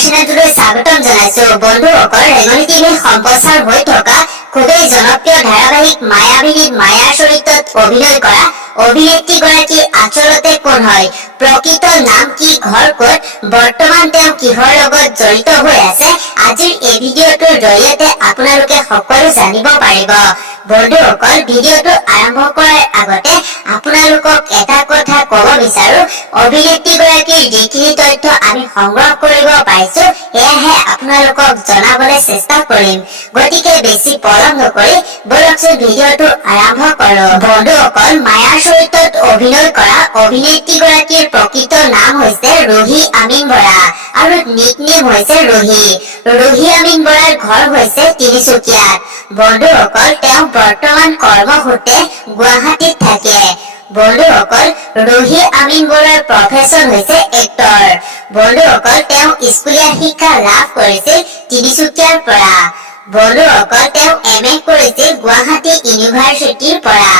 চেনেলটোলৈ স্বাগতম জনাইছো বন্ধুসকল। ৰেঙনি টিভিৰ সম্প্ৰচাৰ হৈ থকা খুবেই জনপ্ৰিয় ধাৰাবাহিক মায়াবিনীত মায়াৰ চৰিত্ৰত অভিনয় কৰা অভিনেত্ৰীগৰাকী আচলতে কোন হয়, প্ৰকৃত নাম কি, ঘৰ ক'ত, বৰ্তমান তেওঁ কিহৰ লগত জড়িত হৈ আছে, আজিৰ এই ভিডিঅ'টোৰ জৰিয়তে আপোনালোকে সকলো জানিব পাৰিব। বন্ধুসকল, ভিডিঅ'টো আৰম্ভ কৰাৰ আগতে আপোনালোকক এটা কথা ক'ব বিচাৰো, অভিনেত্ৰীগৰাকীৰ যিখিনি তথ্য আমি সংগ্ৰহ কৰিব পাৰিছো সেয়াহে আপোনালোকক জনাবলৈ চেষ্টা কৰিম। গতিকে বেছি পলম নকৰি বলকচোন ভিডিঅ'টো আৰম্ভ কৰো। বন্ধুসকল, মায়াৰ চৰিত্ৰত অভিনয় কৰা অভিনেত্ৰীগৰাকীৰ প্ৰকৃত নাম হৈছে ৰুহি আমিন বৰা আৰু নিকনেম হৈছে ৰুহি। ৰুহি আমিন বৰাৰ ঘৰ হৈছে তিনিচুকীয়াত। বন্ধুসকল, তেওঁ বৰ্তমান কৰ্মসূত্ৰে গুৱাহাটীত থাকে। বন্ধুসকল, ৰুহি আমিন বৰাৰ প্ৰফেশ্যন হৈছে এক্টৰ। বন্ধুসকল, তেওঁ স্কুলীয়া শিক্ষা লাভ কৰিছিল তিনিচুকীয়াৰ পৰা। বন্ধুসকল, তেওঁ MA কৰিছিল গুৱাহাটী ইউনিভাৰ্চিটিৰ পৰা।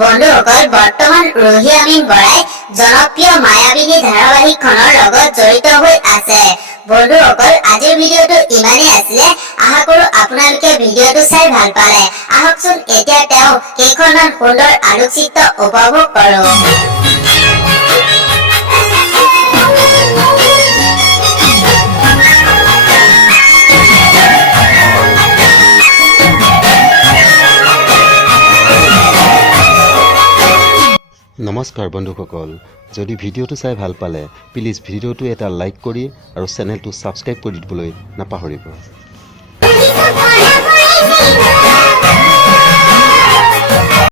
বন্ধুসকল, বৰ্তমান ৰুহি আমিন বৰাই জনপ্ৰিয় মায়াবিনী ধাৰাবাহিকখনৰ লগত জড়িত হৈ আছে। বন্ধুসকল, আজিৰ ভিডিঅ'টো ইমানেই আছিলে। আশা কৰো আপোনালোকে ভিডিঅ'টো চাই ভাল পালে। আহকচোন এতিয়া তেওঁ কেইখনমান সুন্দৰ আলোকচিত্ৰ উপভোগ কৰো। নমস্কাৰ বন্ধুসকল, যদি ভিডিঅ'টো চাই ভাল পালে প্লিজ ভিডিঅ'টো এটা লাইক কৰি আৰু চেনেলটো ছাবস্ক্ৰাইব কৰি দিবলৈ নাপাহৰিব।